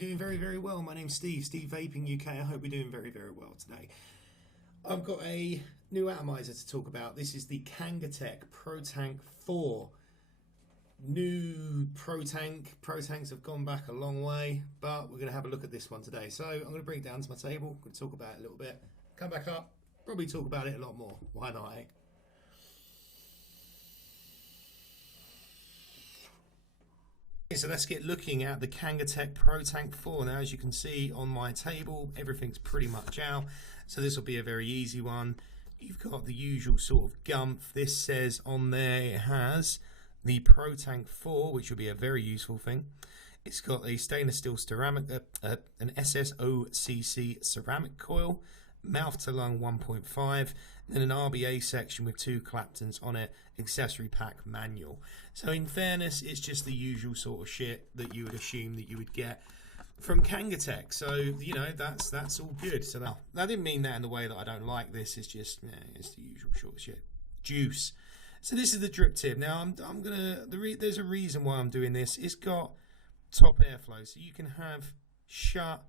doing very, very well. My name's Steve Vaping UK. I hope we're doing very, very well today. I've got a new atomizer to talk about. This is the Kangertech Protank 4. New Protanks have gone back a long way, but we're going to have a look at this one today. So I'm going to bring it down to my table. I'm going to talk about it a little bit. Come back up. Probably talk about it a lot more. Why not, eh? So let's get looking at the Kangertech Protank 4. Now, as you can see on my table, everything's pretty much out. So this will be a very easy one. You've got the usual sort of gumph. This says on there it has the Protank 4, which will be a very useful thing. It's got a stainless steel ceramic, an SSOCC ceramic coil, mouth to lung 1.5, then an RBA section with 2 Claptons on it, accessory pack manual. So in fairness, it's just the usual sort of shit that you would assume that you would get from Kangertech. So, you know, that's all good. So now, I didn't mean that in the way that I don't like this. It's just, it's the usual short shit. Juice. So this is the drip tip. Now, there's a reason why I'm doing this. It's got top airflow, so you can have shut,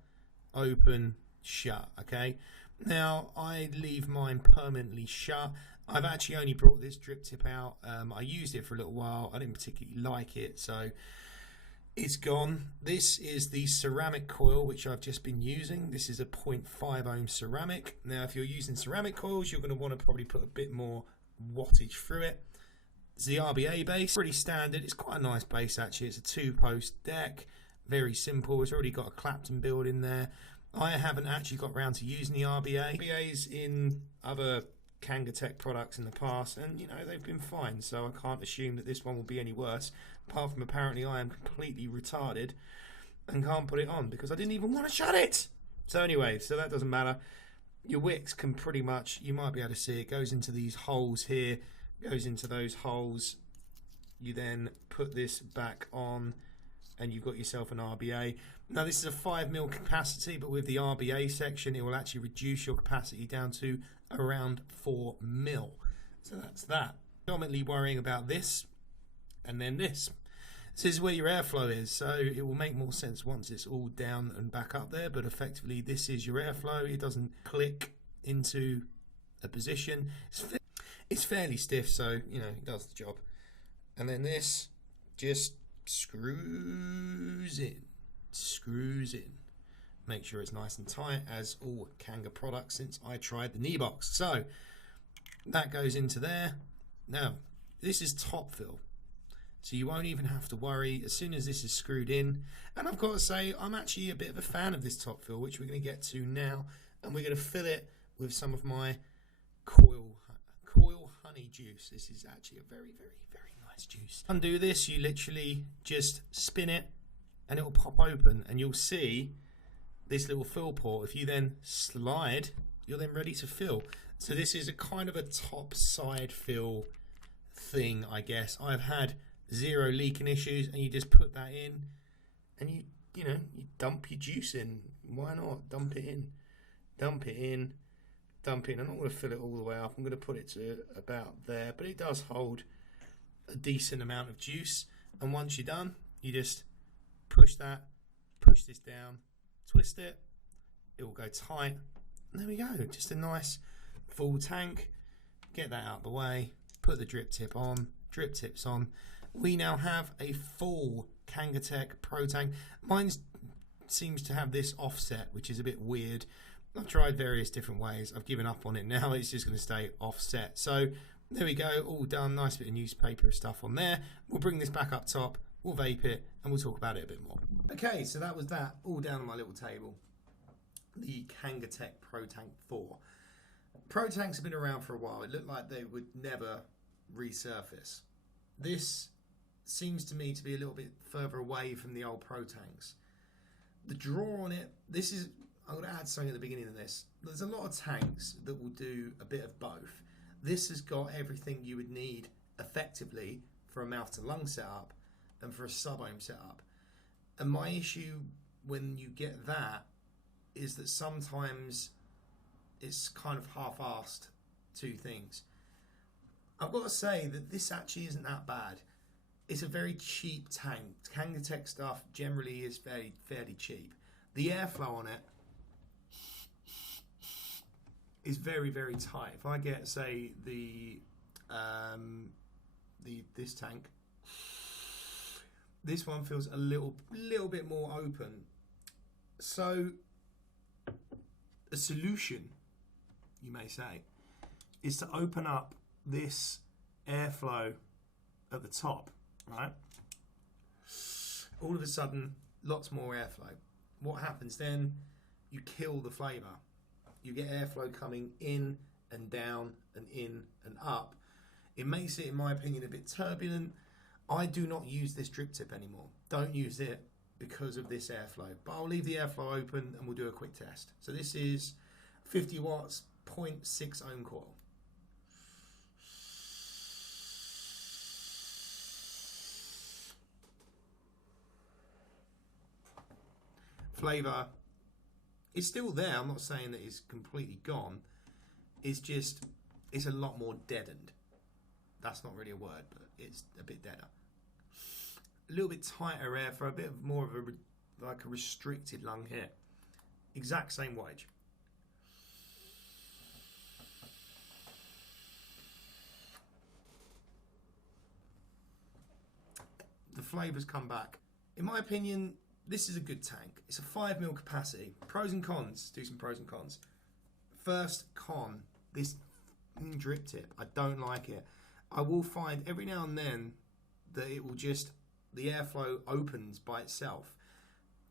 open, shut, okay? Now, I leave mine permanently shut. I've actually only brought this drip tip out. I used it for a little while. I didn't particularly like it, so it's gone. This is the ceramic coil, which I've just been using. This is a 0.5 ohm ceramic. Now, if you're using ceramic coils, you're going to want to probably put a bit more wattage through it. It's the RBA base, pretty standard. It's quite a nice base, actually. It's a 2-post deck, very simple. It's already got a Clapton build in there. I haven't actually got around to using the RBA. RBA's in other Kangertech products in the past, and you know, they've been fine, so I can't assume that this one will be any worse, apart from apparently I am completely retarded and can't put it on because I didn't even want to shut it. So anyway, so that doesn't matter. Your wicks can pretty much, you might be able to see it, goes into these holes here, goes into those holes. You then put this back on and you've got yourself an RBA. Now this is a 5mm capacity, but with the RBA section it will actually reduce your capacity down to around 4mm. So that's that. Predominantly worrying about this and then this. This is where your airflow is, so it will make more sense once it's all down and back up there, but effectively this is your airflow. It doesn't click into a position. It's fairly stiff, so you know it does the job. And then this just screws in. Make sure it's nice and tight, as all Kanger products since I tried the knee box. So that goes into there. Now this is top fill, so you won't even have to worry as soon as this is screwed in. And I've got to say, I'm actually a bit of a fan of this top fill, which we're going to get to now, and we're going to fill it with some of my coil honey juice. This is actually a very, very, very nice juice. Undo this, you literally just spin it and it will pop open, and you'll see this little fill port. If you then slide, you're then ready to fill. So this is a kind of a top side fill thing, I guess. I've had 0 leaking issues, and you just put that in and you dump your juice in. Why not? Dump it in. I'm not going to fill it all the way up. I'm going to put it to about there, but it does hold a decent amount of juice. And once you're done, you just push this down, twist it, it will go tight, and there we go. Just a nice full tank. Get that out of the way, put the drip tip on, drip tips on. We now have a full Kangertech Protank. Mine seems to have this offset, which is a bit weird. I've tried various different ways. I've given up on it now. It's just going to stay offset. So there we go, all done. Nice bit of newspaper stuff on there. We'll bring this back up top, we'll vape it, and we'll talk about it a bit more. Okay, so that was that, all down on my little table. The Kangertech Protank 4. Protanks have been around for a while. It looked like they would never resurface. This seems to me to be a little bit further away from the old Protanks. The draw on it, I'm going to add something at the beginning of this. There's a lot of tanks that will do a bit of both. This has got everything you would need effectively for a mouth to lung setup and for a sub-ohm setup. And my issue when you get that is that sometimes it's kind of half-assed two things. I've got to say that this actually isn't that bad. It's a very cheap tank. Kangertech stuff generally is fairly cheap. The airflow on it is very, very tight. If I get, say, this tank, this one feels a little bit more open. So a solution, you may say, is to open up this airflow at the top, right? All of a sudden, lots more airflow. What happens then? You kill the flavour. You get airflow coming in and down and in and up. It makes it, in my opinion, a bit turbulent. I do not use this drip tip anymore. Don't use it because of this airflow. But I'll leave the airflow open and we'll do a quick test. So this is 50 watts, 0.6 ohm coil. Flavour is still there. I'm not saying that it's completely gone. It's just, it's a lot more deadened. That's not really a word, but it's a bit deader. A little bit tighter air for a bit of more of a, like a restricted lung here. Exact same wattage. The flavours come back. In my opinion, this is a good tank. It's a 5mm capacity. Pros and cons. Do some pros and cons. First con, this drip tip. I don't like it. I will find every now and then that it will just, the airflow opens by itself.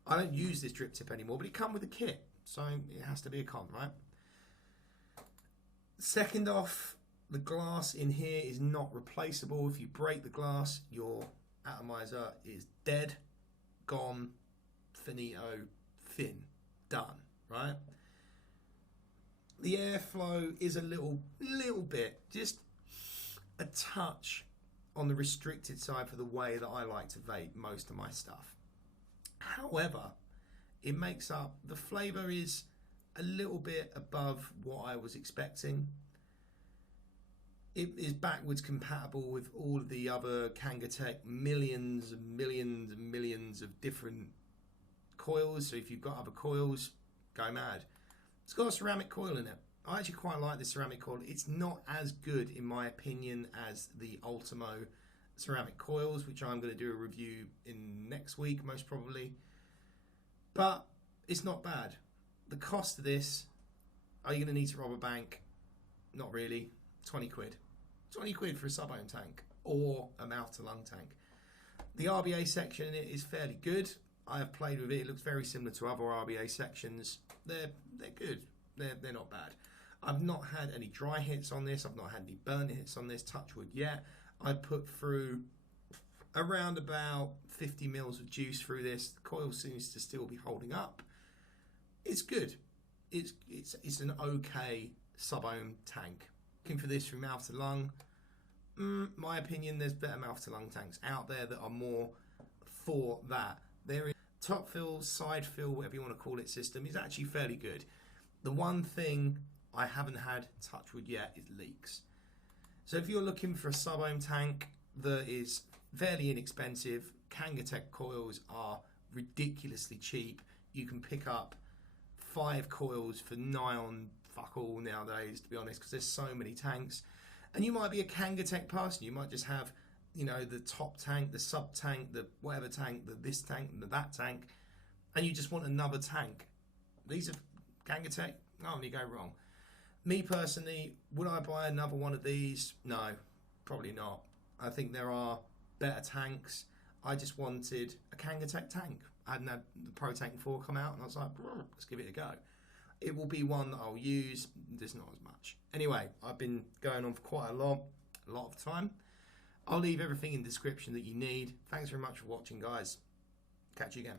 I don't use this drip tip anymore, but it comes with a kit, so it has to be a con, right? Second off, the glass in here is not replaceable. If you break the glass, your atomizer is dead, gone, finito, fin, done, right? The airflow is a little bit, just a touch on the restricted side for the way that I like to vape most of my stuff. However, it makes up, the flavour is a little bit above what I was expecting. It is backwards compatible with all of the other Kangertech millions and millions and millions of different coils. So if you've got other coils, go mad. It's got a ceramic coil in it. I actually quite like the ceramic coil. It's not as good, in my opinion, as the Ultimo ceramic coils, which I'm going to do a review in next week, most probably. But it's not bad. The cost of this, are you going to need to rob a bank? Not really. 20 quid. 20 quid for a sub-ohm tank or a mouth-to-lung tank. The RBA section in it is fairly good. I have played with it. It looks very similar to other RBA sections. They're good. They're not bad. I've not had any dry hits on this. I've not had any burn hits on this, touch wood, yet. I put through around about 50 mils of juice through this. The coil seems to still be holding up. It's good. It's an okay sub-ohm tank. Looking for this from mouth to lung. My opinion, there's better mouth to lung tanks out there that are more for that. There is top fill, side fill, whatever you want to call it, system is actually fairly good. The one thing I haven't had, touch wood yet, is leaks. So if you're looking for a sub-ohm tank that is fairly inexpensive, Kangertech coils are ridiculously cheap. You can pick up 5 coils for nigh on fuck all nowadays, to be honest, because there's so many tanks. And you might be a Kangertech person. You might just have, you know, the top tank, the sub tank, the whatever tank, the this tank, the that tank, and you just want another tank. These are Kangertech. Oh, and you go wrong. Me personally, would I buy another one of these? No, probably not. I think there are better tanks. I just wanted a Kangertech tank. I hadn't had the Protank 4 come out, and I was like, let's give it a go. It will be one that I'll use, just not as much. Anyway, I've been going on for quite a lot of time. I'll leave everything in the description that you need. Thanks very much for watching, guys. Catch you again.